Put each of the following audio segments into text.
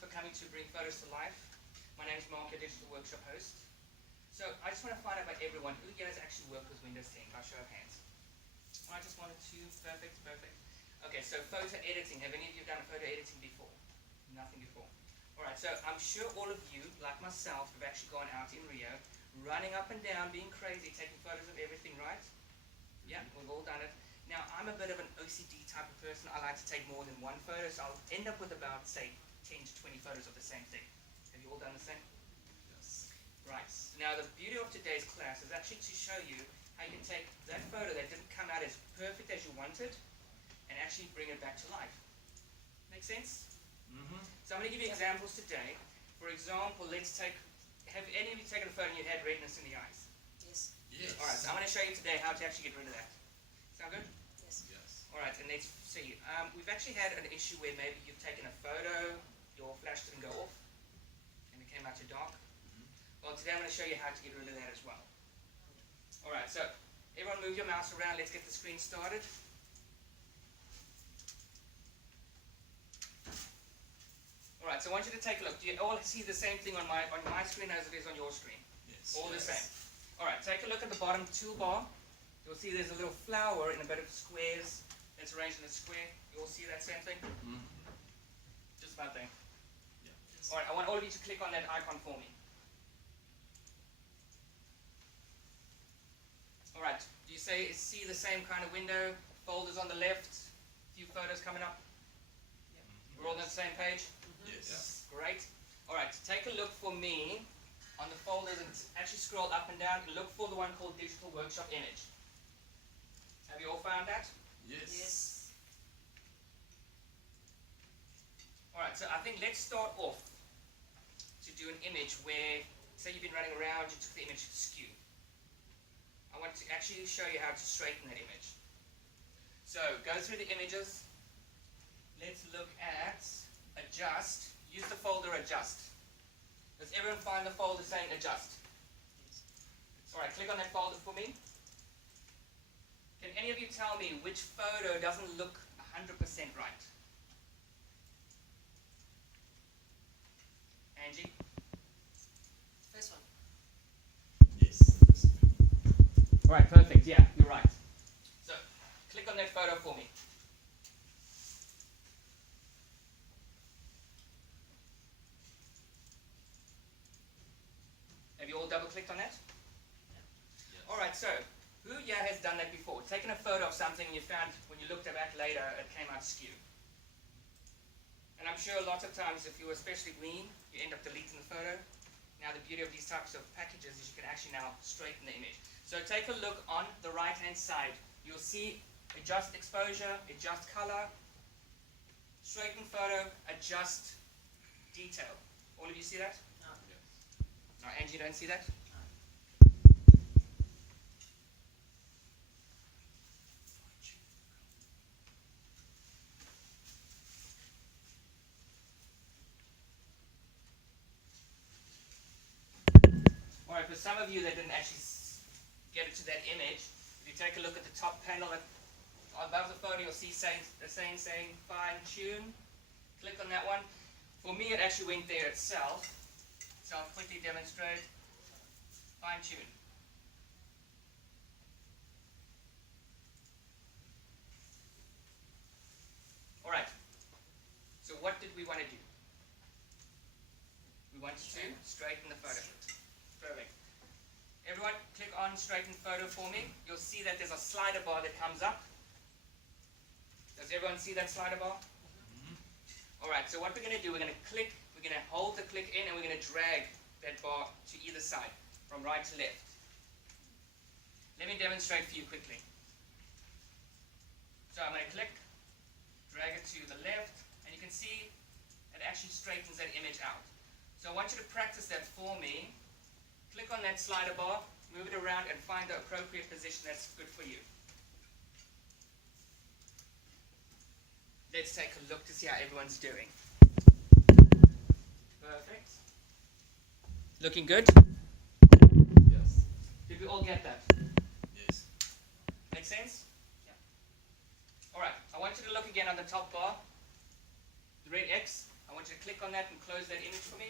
for coming to Bring Photos to Life. My name is Mark, your digital workshop host. So I just want to find out by everyone who here has actually worked with Windows 10 by show of hands. I just wanted to, perfect. Okay, so photo editing. Have any of you done photo editing before? Nothing before. Alright, so I'm sure all of you, like myself, have actually gone out in Rio, running up and down, being crazy, taking photos of everything, right? Yeah, we've all done it. Now, I'm a bit of an OCD type of person. I like to take more than one photo, so I'll end up with about, say, 10 to 20 photos of the same thing. Have you all done the same? Yes. Right. Now, the beauty of today's class is actually to show you how you can take that photo that didn't come out as perfect as you wanted and actually bring it back to life. Make sense? Mm-hmm. So I'm going to give you examples today. For example, have any of you taken a photo and you had redness in the eyes? Yes. Yes. Alright, so I'm going to show you today how to actually get rid of that. Sound good? Yes. Yes. Alright, and let's see. We've actually had an issue where maybe you've taken a photo, your flash didn't go off, and it came out too dark. Well, today I'm going to show you how to get rid of that as well. Alright, so everyone move your mouse around. Let's get the screen started. Alright, so I want you to take a look. Do you all see the same thing on my screen as it is on your screen? Yes. All the same. Alright, take a look at the bottom toolbar. You'll see there's a little flower in a bit of squares that's arranged in a square. You all see that same thing? Mm-hmm. Just about there. Yeah. Yes. Alright, I want all of you to click on that icon for me. Alright, do you see the same kind of window? Folders on the left, few photos coming up. We're all on the same page? Yes. Great. Alright, take a look for me on the folders and actually scroll up and down and look for the one called Digital Workshop Image. Have you all found that? Yes. Yes. Alright, so I think let's start off to do an image where, say you've been running around, you took the image skew. I want to actually show you how to straighten that image. So, go through the images. Let's look at adjust. Use the folder adjust. Does everyone find the folder saying adjust? Alright, click on that folder for me. Can any of you tell me which photo doesn't look 100% right? Angie? First one. Yes. Alright, perfect. Yeah, you're right. So, click on that photo for me. Have you all double-clicked on that? Yeah. Alright, so, who here has done that before? Taken a photo of something and you found, when you looked back later, it came out skew. And I'm sure lots of times, if you're especially green, you end up deleting the photo. Now, the beauty of these types of packages is you can actually now straighten the image. So take a look on the right-hand side. You'll see adjust exposure, adjust color, straighten photo, adjust detail. All of you see that? No. Yes. No, Angie, you don't see that? Alright, for some of you that didn't actually get it to that image, if you take a look at the top panel above the photo, you'll see saying fine tune. Click on that one. For me, it actually went there itself. So I'll quickly demonstrate. Fine tune. Alright. So what did we want to do? We wanted to straighten the photo. Perfect. Everyone, click on straighten photo for me. You'll see that there's a slider bar that comes up. Does everyone see that slider bar? Alright, so what we're going to do, we're going to hold the click in and we're going to drag that bar to either side, from right to left. Let me demonstrate for you quickly. So I'm going to click, drag it to the left, and you can see it actually straightens that image out. So I want you to practice that for me. Click on that slider bar, move it around, and find the appropriate position that's good for you. Let's take a look to see how everyone's doing. Perfect. Looking good? Yes. Did we all get that? Yes. Make sense? Yeah. Alright, I want you to look again on the top bar. The red X. I want want you to click on that and close that image for me.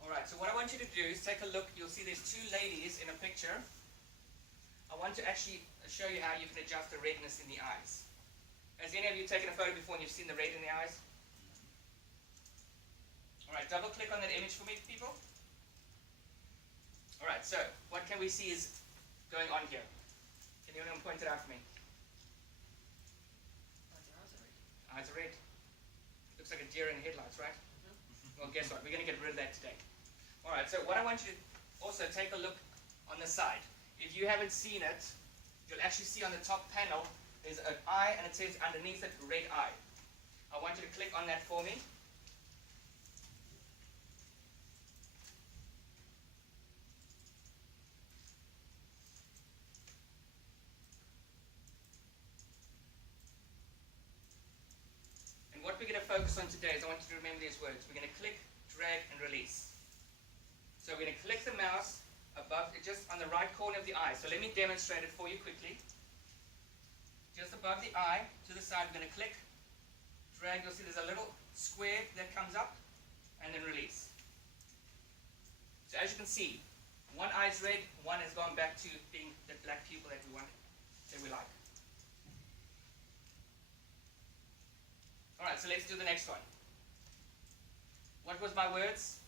Alright, so what I want you to do is take a look. You'll see there's two ladies in a picture. I want to actually show you how you can adjust the redness in the eyes. Has any of you taken a photo before and you've seen the red in the eyes? Alright, double click on that image for me, people. Alright, so what can we see is going on here? Can anyone point it out for me? Eyes are red. Looks like a deer in headlights, right? Well, guess what? We're going to get rid of that today. Alright, so what I want you to also take a look on the side. If you haven't seen it, you'll actually see on the top panel there's an eye and it says underneath it red eye. I want you to click on that for me. And what we're going to focus on today is I want you to remember these words. We're going to click, drag, and release. So we're going to click the mouse above, just on the right corner of the eye. So let me demonstrate it for you quickly. Just above the eye, to the side, we're going to click, drag. You'll see there's a little square that comes up, and then release. So as you can see, one eye's red, one has gone back to being the black pupil that we want, that we like. Alright, so let's do the next one. What was my words?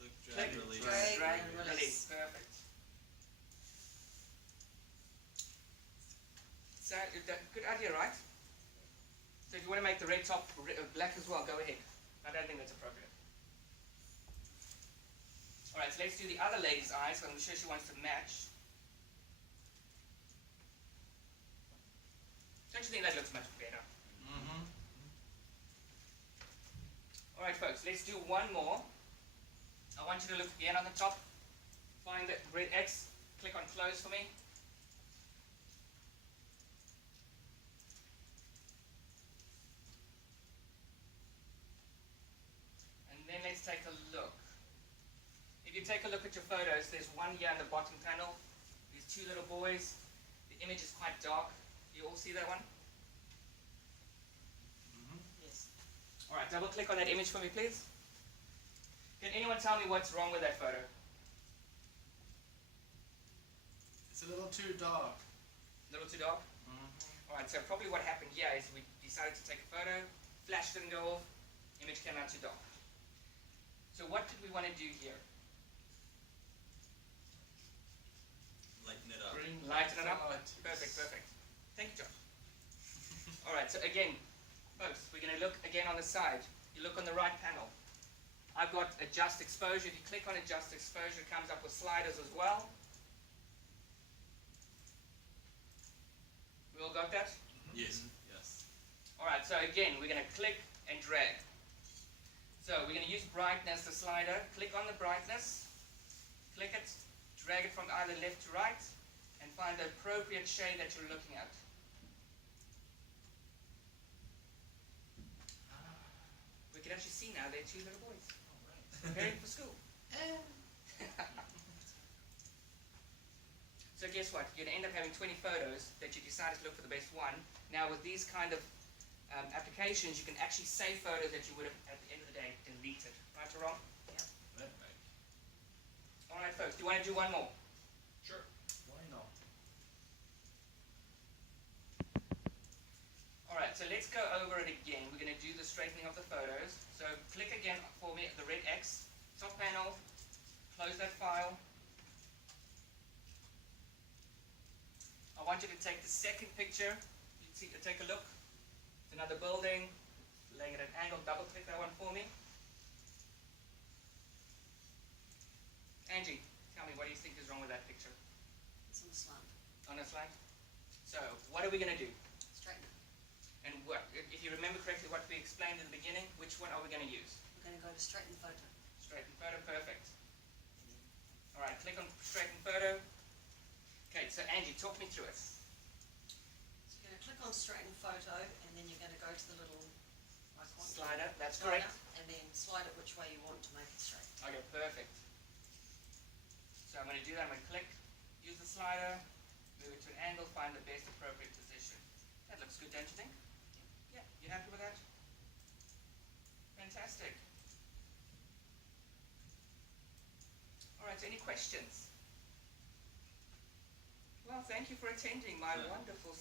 Click, drag, Click, release. drag, and and release. release. Perfect. So, good idea, right? So if you want to make the red top black as well, go ahead. I don't think that's appropriate. Alright, so let's do the other lady's eyes. I'm sure she wants to match. Don't you think that looks much better? Mm-hmm. Alright folks, let's do one more. I want you to look again on the top. Find the red X. Click on close for me. And then let's take a look. If you take a look at your photos, there's one here in the bottom panel. These two little boys. The image is quite dark. You all see that one? Yes. Alright, double click on that image for me, please. Can anyone tell me what's wrong with that photo? It's a little too dark. A little too dark? Mm-hmm. Alright, so probably what happened here is we decided to take a photo, flash didn't go off, image came out too dark. So what did we want to do here? Lighten it up. Lighten it up? Light. Perfect, perfect. Thank you, John. Alright, so again, folks, we're going to look again on the side. You look on the right panel. I've got adjust exposure. If you click on adjust exposure, it comes up with sliders as well. We all got that? Yes. Yes. Alright, so again, we're going to click and drag. So we're going to use brightness, the slider. Click on the brightness, click it, drag it from either left to right, and find the appropriate shade that you're looking at. We can actually see now they're two little boys preparing for school. So guess what? You're going to end up having 20 photos that you decided to look for the best one. Now with these kind of applications, you can actually save photos that you would have, at the end of the day, deleted. Right or wrong? Right. Alright folks, do you want to do one more? Sure. Why not? Alright, so let's go over it again. We're going to do the straightening of the photos. So click again for me at the red X, top panel, close that file. I want you to take the second picture. Take a look. It's another building, laying at an angle. Double click that one for me. Angie, tell me, what do you think is wrong with that picture It's on the slant. on the slide? So, what are we going to do? Straighten it. And what, if you remember correctly what we explained in the beginning, which one are we going to use? We're going to go to straighten photo. Straighten photo, perfect. Alright, click on straighten photo. Okay, so Angie, talk me through it. So you're going to click on straighten photo, and then you're going to go to the little icon. Slider, that's Slider, correct. And then slide it which way you want to make it straight. Okay, perfect. So I'm going to do that, I'm going to click, use the slider, Move it to an angle, find the best appropriate position. That looks good, don't you think? Yeah, you happy with that? Fantastic. Alright, so any questions? Well, thank you for attending my Yeah. wonderful